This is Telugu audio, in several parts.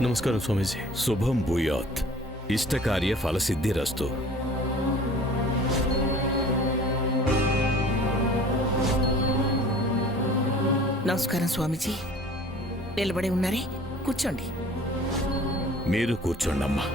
నమస్కారం స్వామీజీ. శుభం భూయాత్. ఇష్టకార్య ఫలసిద్ధిరస్తు. నమస్కారం స్వామీజీ. నిలబడి ఉన్నారే, కూర్చోండి. మీరు కూర్చోండమ్మా.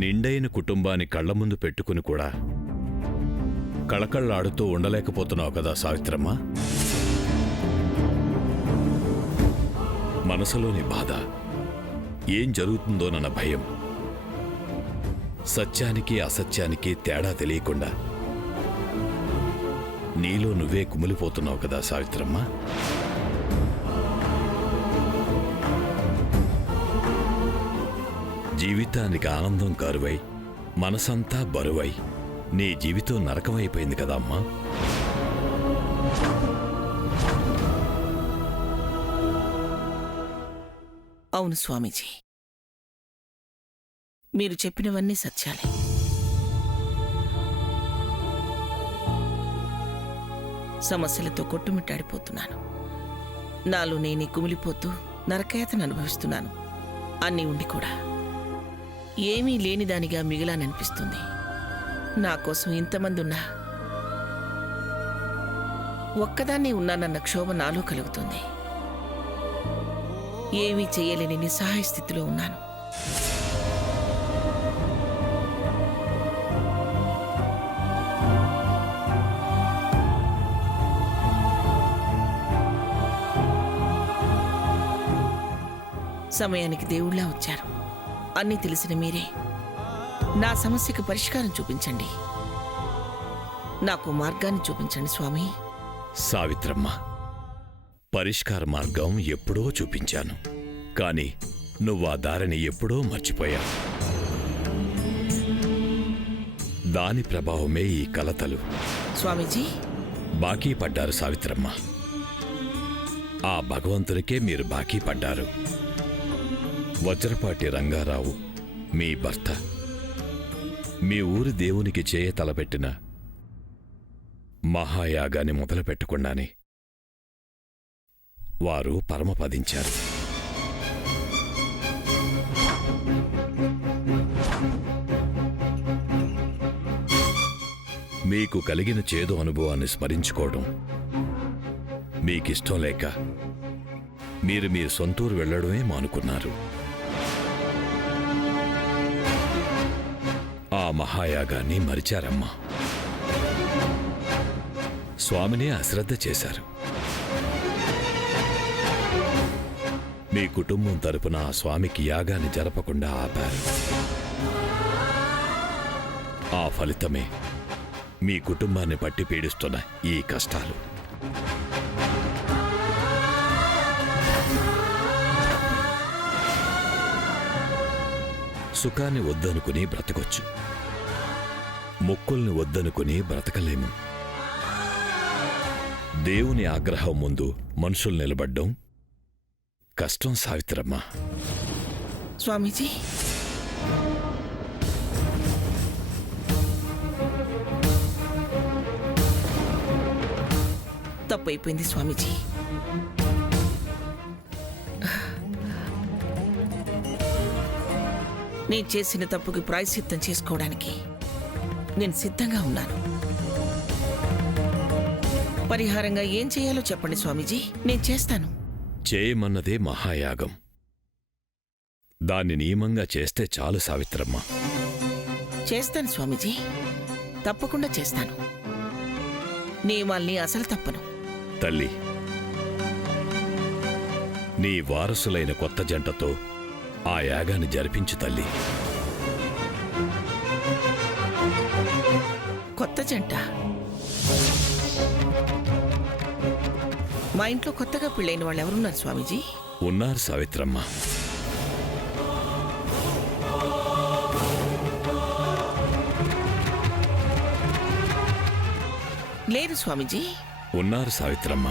నిండైన కుటుంబాన్ని కళ్ల ముందు పెట్టుకుని కూడా కళకళ్లాడుతూ ఉండలేకపోతున్నావు కదా సావిత్రమ్మ. మనసులోని బాధ, ఏం జరుగుతుందోనన్న భయం, సత్యానికి అసత్యానికి తేడా తెలియకుండా నీలో నువ్వే కుమిలిపోతున్నావు కదా సావిత్రమ్మ. జీవితానికి ఆనందం కరువై, మనసంతా బరువై, నీ జీవితం నరకమైపోయింది కదా అమ్మా. అవును స్వామీజీ, మీరు చెప్పినవన్నీ సత్యాలే. సమస్యలతో కొట్టుమిట్టాడిపోతున్నాను. నాలో నేనే కుమిలిపోతూ నరకయాతను అనుభవిస్తున్నాను. అన్నీ ఉండి కూడా ఏమీ లేనిదానిగా మిగిలాననిపిస్తుంది. నా కోసం ఇంతమంది ఉన్నా ఒక్కదాన్నే ఉన్నానన్న క్షోభ నాలో కలుగుతుంది. ఏమీ చేయలేని నిస్సహాయ స్థితిలో ఉన్నాను. సమయానికి దేవుళ్ళా వచ్చారు. అన్నీ తెలిసిన మీరే నా సమస్యకు పరిష్కారం చూపించండి. నాకు మార్గాన్ని చూపించండి స్వామి. సావిత్రమ్మ, పరిష్కార మార్గం ఎప్పుడో చూపించాను, కాని నువ్వా దారిని ఎప్పుడో మర్చిపోయావు. దాని ప్రభావమే ఈ కలతలు. స్వామీజీ, బాకీ పడ్డారు సావిత్రమ్మ. ఆ భగవంతునికే మీరు బాకీ పడ్డారు. వజ్రపాటి రంగారావు మీ భర్త మీ ఊరి దేవునికి చేయ తలపెట్టిన మహాయాగాన్ని మొదలుపెట్టకుండానే వారు పరమపదించారు. మీకు కలిగిన చేదు అనుభవాన్ని స్మరించుకోవడం మీకిష్టం లేక మీరు మీ సొంతూరు వెళ్లడమే మానుకున్నారు. ఆ మహాయాగాన్ని మరిచారమ్మా. స్వామిని అశ్రద్ధ చేశారు. మీ కుటుంబం తరపున ఆ స్వామికి యాగాన్ని జరపకుండా ఆపారు. ఆ ఫలితమే మీ కుటుంబాన్ని పట్టి పీడిస్తున్న ఈ కష్టాలు. సుఖాన్ని వద్దనుకుని బ్రతకొచ్చు, మొక్కుల్ని వద్దనుకుని బ్రతకలేము. దేవుని ఆగ్రహం ముందు మనుషులు నిలబడ్డం కష్టం సావిత్రమ్మ. స్వామీజీ, తప్పైపోయింది స్వామీజీ. నేను చేసిన తప్పుకి ప్రాయశ్చిత్తం చేసుకోవడానికి నేను సిద్ధంగా ఉన్నాను. పరిహారంగా ఏం చేయాలో చెప్పండి స్వామీజీ, నేను చేస్తాను. చేయమన్నదే మహాయాగం. దాన్ని నియమంగా చేస్తే చాలు సావిత్రమ్మ. చేస్తాను స్వామీజీ, తప్పకుండా చేస్తాను. నియమాల్ని అసలు తప్పను. తల్లి, నీ వారసులైన కొత్త జంటతో ఆ యాగాన్ని జరిపించు తల్లి. కొత్త జంట మా ఇంట్లో కొత్తగా పెళ్ళైన వాళ్ళు ఎవరున్నారు స్వామీజీ? ఉన్నారు సావిత్రమ్మ. లేదు స్వామీజీ. ఉన్నారు సావిత్రమ్మ.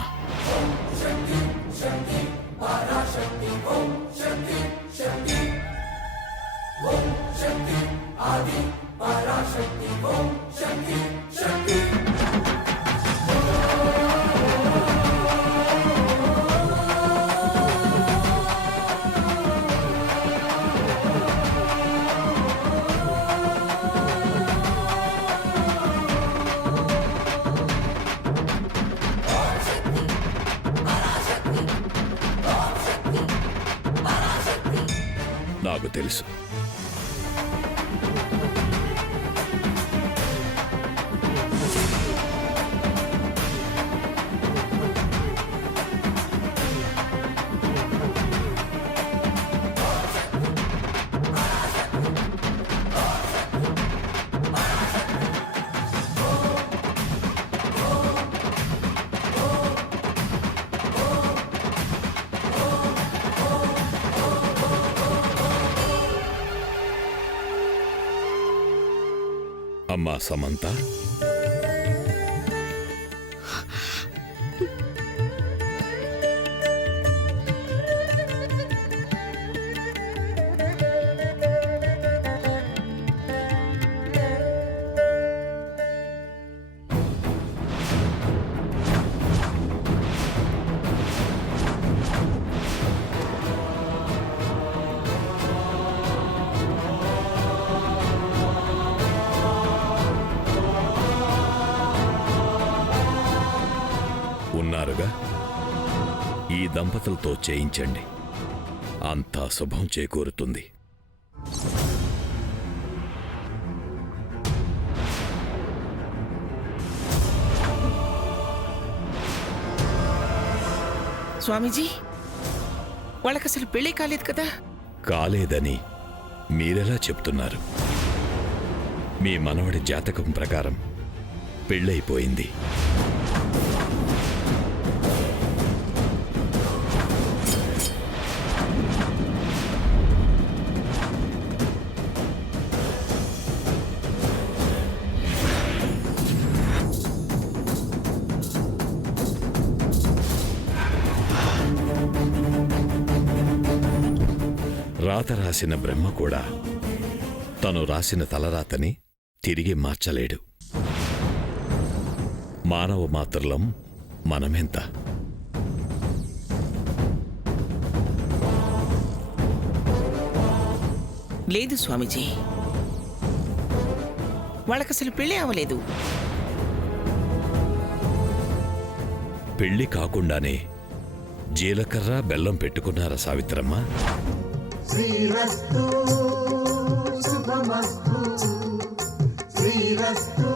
నాకు తెలుసు. అమ్మా సమంత, ఉన్నారుగా, ఈ దంపతులతో చేయించండి. అంతా శుభం చేకూరుతుంది. స్వామీజీ, వాళ్ళకసలు పెళ్ళి కాలేదు కదా? కాలేదని మీరెలా చెప్తున్నారు? మీ మనవడి జాతకం ప్రకారం పెళ్ళైపోయింది. రాత రాసిన బ్రహ్మ కూడా తను రాసిన తలరాతని తిరిగి మార్చలేడు. మానవ మాత్రులం మనమెంత? లేదు స్వామీజీ, వాళ్ళకసలు పెళ్ళి అవ్వలేదు. పెళ్లి కాకుండానే జీలకర్ర బెల్లం పెట్టుకున్నారా సావిత్రమ్మ? శ్రీరస్తు శుభమస్తు, శ్రీరస్తు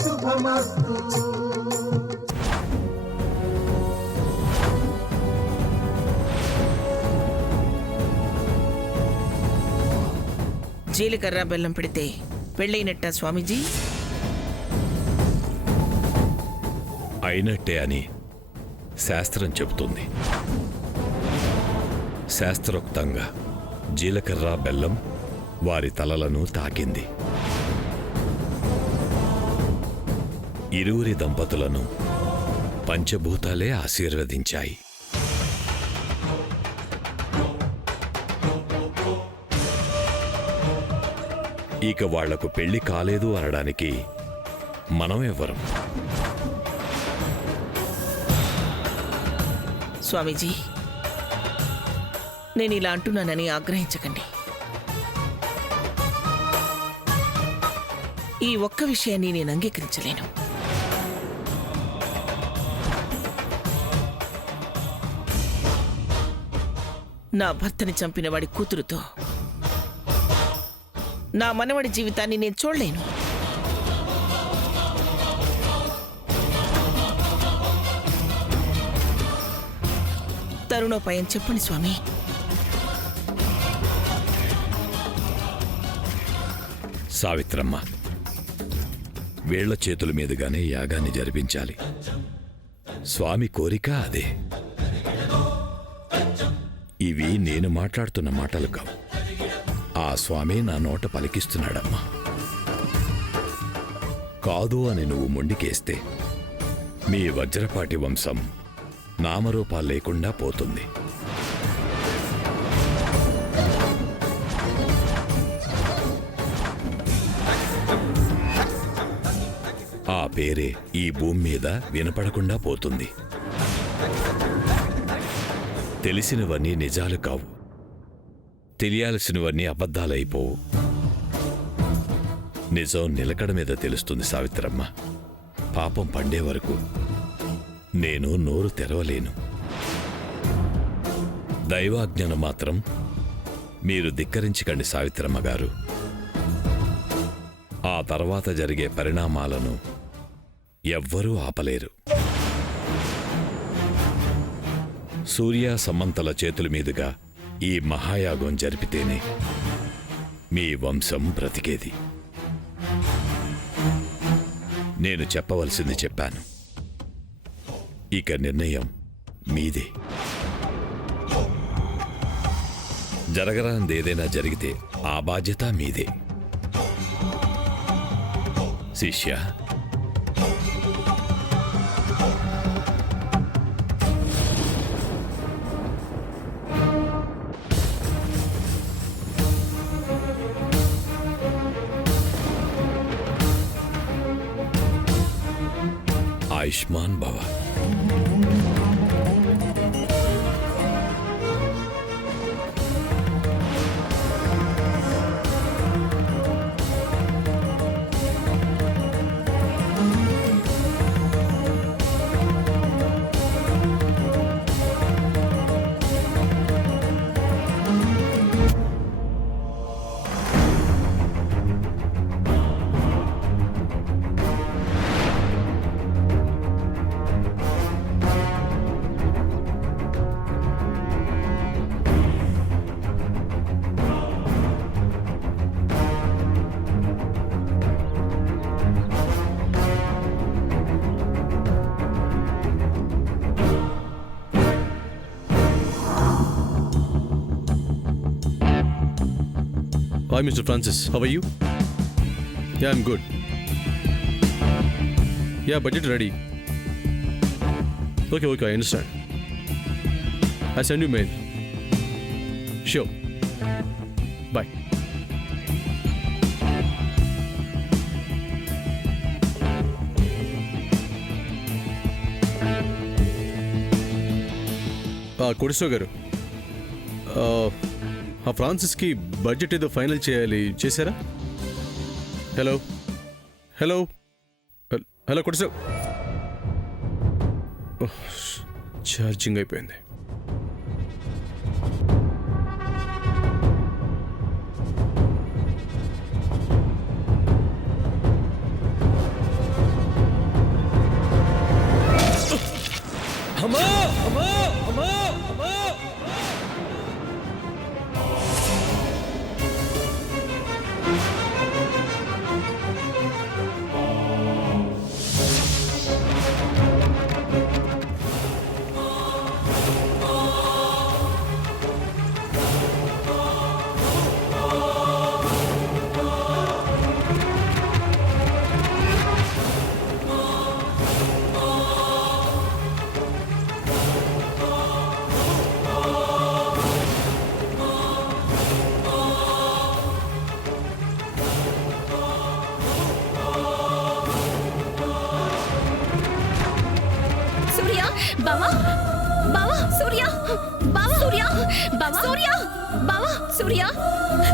శుభమస్తు. జీలకర్ర బెల్లం పెడితే పెళ్ళైనట్ట స్వామీజీ? అయినట్టే అని శాస్త్రం చెబుతుంది. శాస్త్రోక్తంగా జీలకర్ర బెల్లం వారి తలలను తాకింది. ఇరువురి దంపతులను పంచభూతాలే ఆశీర్వదించాయి. ఇక వాళ్లకు పెళ్లి కాలేదు అనడానికి మనమెవ్వరం? స్వామీజీ, నేను ఇలా అంటున్నానని ఆగ్రహించకండి. ఈ ఒక్క విషయాన్ని నేను అంగీకరించలేను. నా భర్తని చంపిన వాడి కూతురుతో నా మనవడి జీవితాన్ని నేను చూడలేను. తరుణోపాయం చెప్పండి స్వామి. సావిత్రమ్మ, వీళ్ల చేతుల మీదుగానే యాగాన్ని జరిపించాలి. స్వామి కోరిక అదే. ఇవి నేను మాట్లాడుతున్న మాటలు కావు, ఆ స్వామి నా నోట పలికిస్తున్నాడమ్మా. కాదు అని నువ్వు మొండికేస్తే మీ వజ్రపాటి వంశం నామరూపాలు లేకుండా పోతుంది. ఆ పేరే ఈ భూమి మీద వినపడకుండా పోతుంది. తెలిసినవన్నీ నిజాలు కావు, తెలియాల్సినవన్నీ అబద్ధాలైపోవు. నిజం నిలకడ మీద తెలుస్తుంది సావిత్రమ్మ. పాపం పండే వరకు నేను నోరు తెరవలేను. దైవాజ్ఞను మాత్రం మీరు ధిక్కరించకండి సావిత్రమ్మ గారు. ఆ తర్వాత జరిగే పరిణామాలను ఎవ్వరూ ఆపలేరు. సూర్య సమంతల చేతుల మీదుగా ఈ మహాయాగం జరిపితేనే మీ వంశం బ్రతికేది. నేను చెప్పవలసింది చెప్పాను, ఇక నిర్ణయం మీదే. జరగరాంది ఏదైనా జరిగితే ఆ బాధ్యత మీదే. శిష్య, ఆయుష్మాన్ భవ. Hi, Mr. Francis. How are you? Yeah, I'm good. Yeah, budget ready. Okay, I understand. I'll send you mail. Sure. Bye. Koteswara గారు, ఆ ఫ్రాన్సిస్కి బడ్జెట్ ఏదో ఫైనల్ చేయాలి, చేశారా? Hello hello hello Koteswara, charging అయిపోయింది. అమ్మా అమ్మా అమ్మా అమ్మా! బావా బావా సూర్య బావా సూర్య బావా సూర్య బావా సూర్య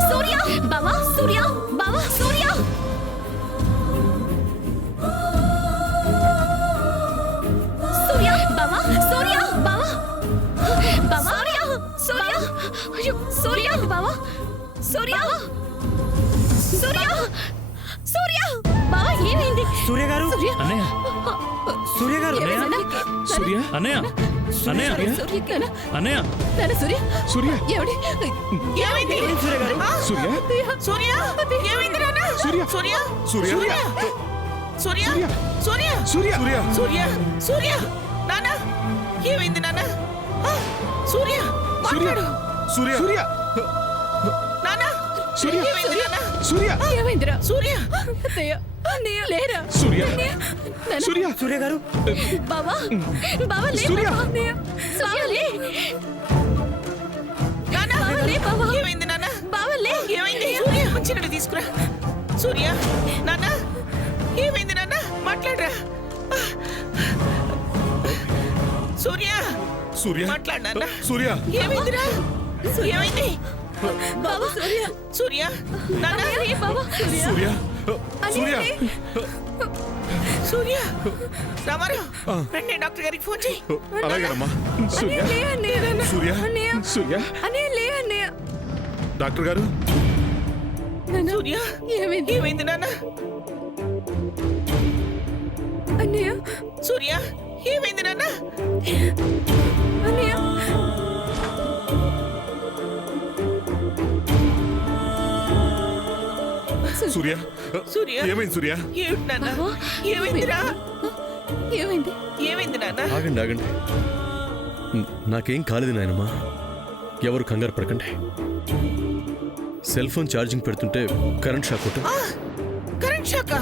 సూర్య బావా సూర్య బావా సూర్య సూర్య బావా సూర్య బావా బావా సూర్య అయ్యో సూర్య బావా సూర్య సూర్య సూర్య బావా ఏమైంది? సూర్య గారు, అన్నయ్య సూర్య గారు, సూర్య అన్నయ్య అన్నయ్య అన్నయ్య సూర్య సూర్య ఏమిటి ఏమైంది? సూర్య గారు, సూర్య సూర్య ఏమైంది నాన్న? సూర్య సూర్య సూర్య సూర్య సూర్య సూర్య సూర్య సూర్య సూర్య నాన్న ఏమైంది నాన్న ఆ, సూర్య మాట్లాడు సూర్య సూర్య నాన్న సూర్య ఏమైంది నాన్న సూర్య ఏమైందిరా సూర్య అత్తయ్య అన్నయ్య లేరా సూర్య నాన్న, సూర్య సూర్య గారు బావా బావా లే సూర్య. బావా, అన్నయ్య బావా లే నాన్న బావా లే బావా ఏమైంది నాన్న బావా లే ఏమైంది సూర్య మంచినీళ్ళు తీసుకురా సూర్య నాన్న ఏమైంది నాన్న మాట్లాడరా సూర్య సూర్య మాట్లాడు నాన్న సూర్య ఏమైందిరా ఏమైంది బావా సూర్య సూర్య నాన్న అన్నయ్య బావా సూర్య సూర్య సూర్య రామారావు రండి డాక్టర్ గారికి ఫోన్ చేయి అలాగేనమ్మా సూర్య లే అన్నయ్య నాన్న. సూర్య అన్నయ్య సూర్య అన్నయ్య లే అన్నయ్య డాక్టర్ గారు నాన్న, సూర్య ఏమైంది ఏమైంది నాన్న అన్నయ్య సూర్య ఏమైంది నాన్న అన్నయ్య సూర్య సూర్య ఏమైంది సూర్య ఏమిటి నాన్న ఏమైందిరా ఏమైంది ఏమైంది నాన్న ఆగండి ఆగండి నాకేం కాలేదు నాయనమ్మా ఎవరు కంగారు పడకండి సెల్ ఫోన్ ఛార్జింగ్ పెడుతుంటే కరెంట్ షాక్ కొట్టు ఆ, కరెంట్ షాకా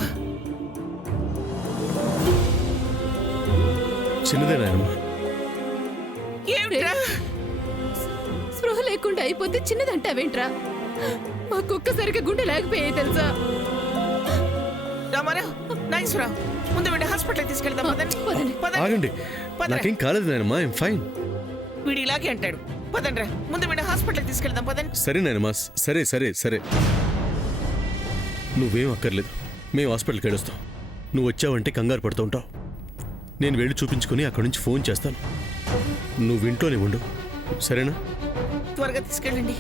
చిన్నదే నాయనమ్మా ఏమిట్రా స్పృహ లేకుండా అయిపోతే చిన్నదంటావేంట్రా మాకొక్కసారిగా గుండె లేకపోయాయి తెలుసా రామారావు నాగేశ్వరరావు ముందు వీడి హాస్పిటల్ తీసుకెళ్దాం పదండి పదండి. పదండి ఆగండి పదండి. నాకేం కాలేదు నాయనమ్మా ఐమ్ ఫైన్ వీడు ఇలాగే అంటాడు పదండ్రా ముందు వీడి హాస్పిటల్ తీసుకెళ్దాం పదండి సరే నాయనమ్మా సరే సరే సరే నువ్వేం అక్కర్లేదు మేము హాస్పిటల్కి వెళ్ళొస్తాం నువ్వు వచ్చావంటే కంగారు పడుతూ ఉంటావు నేను వెళ్ళి చూపించుకొని అక్కడి నుంచి ఫోన్ చేస్తాను నువ్వు ఇంట్లోనే ఉండు సరేనా త్వరగా తీసుకెళ్ళండి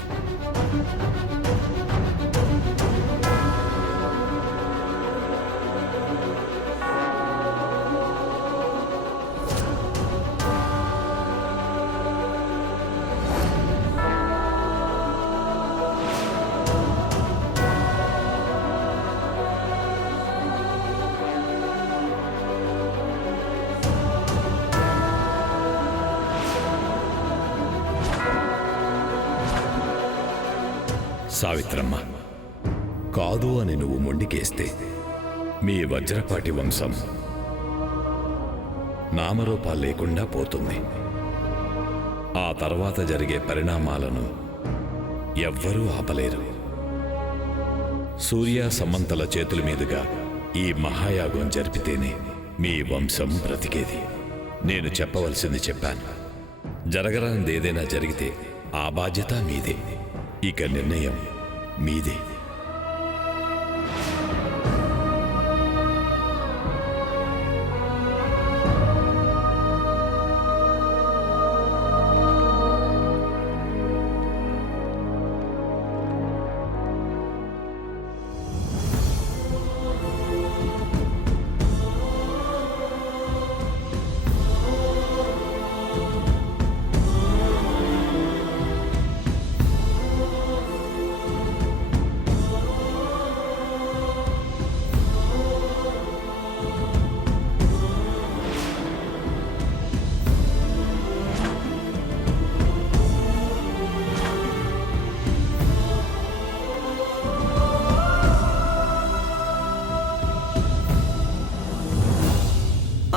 సావిత్రమ్మ కాదు అని నువ్వు మొండికేస్తే మీ వజ్రపాటి వంశం నామరూపాలు లేకుండా పోతుంది. ఆ తర్వాత జరిగే పరిణామాలను ఎవ్వరూ ఆపలేరు. సూర్య సమంతల చేతుల మీదుగా ఈ మహాయాగం జరిపితేనే మీ వంశం బ్రతికేది. నేను చెప్పవలసింది చెప్పాను. జరగరానిది ఏదైనా జరిగితే ఆ బాధ్యత మీదే. ఇక నిర్ణయం మీదే.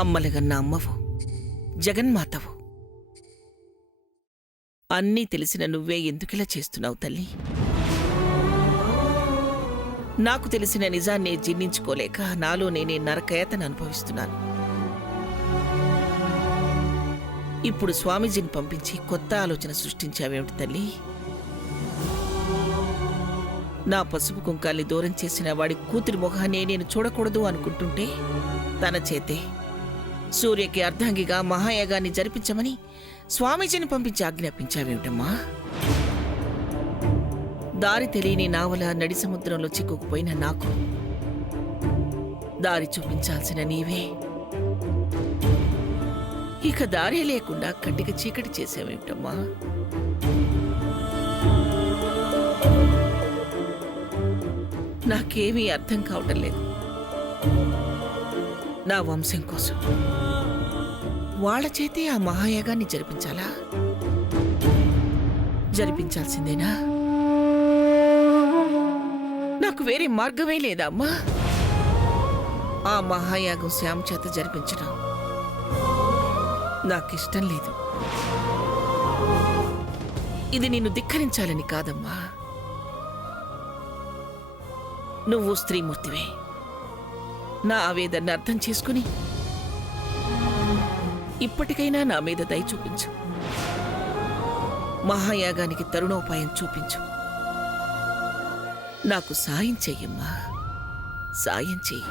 అమ్మలగన్న అమ్మవు జగన్మాతవు అన్నీ తెలిసిన నువ్వే ఎందుకిలా చేస్తున్నావు తల్లి? నాకు తెలిసిన నిజాన్ని జీర్ణించుకోలేక నాలో నేనే నరకయాతను అనుభవిస్తున్నాను. ఇప్పుడు స్వామీజీని పంపించి కొత్త ఆలోచన సృష్టించావేమిటి తల్లి? నా పసుపు కుంకాల్ని దూరం చేసిన వాడి కూతురి మొహాన్ని నేను చూడకూడదు అనుకుంటుంటే తన చేతే సూర్యకి అర్ధాంగిగా మహాయాగాన్ని జరిపించమని స్వామీజీని పంపించి ఆజ్ఞాపించావేమిటమ్మా? దారి తెలియని నావల నడి సముద్రంలో చిక్కుకుపోయిన నాకు దారి చూపించాల్సిన నీవే ఇక దారి లేకుండా కట్టిక చీకటి చేసావేమిటమ్మా? నాకేమీ అర్థం కావటం లేదు. నా వంశం కోసం వాళ్ళ చేతే ఆ మహాయాగాన్ని జరిపించాలా? జరిపించాల్సిందేనా? నాకు వేరే మార్గమే లేదా అమ్మా? ఆ మహాయాగం శ్యామ్ చేత జరిపించడం నాకిష్టం లేదు. ఇది నిన్ను ధిక్కరించాలని కాదమ్మా. నువ్వు స్త్రీమూర్తివే. నా ఆవేదన అర్థం చేసుకుని ఇప్పటికైనా నా మీద దయ చూపించు. మహాయాగానికి తరుణోపాయం చూపించు. నాకు సాయం చెయ్యమ్మా, సాయం చెయ్యి.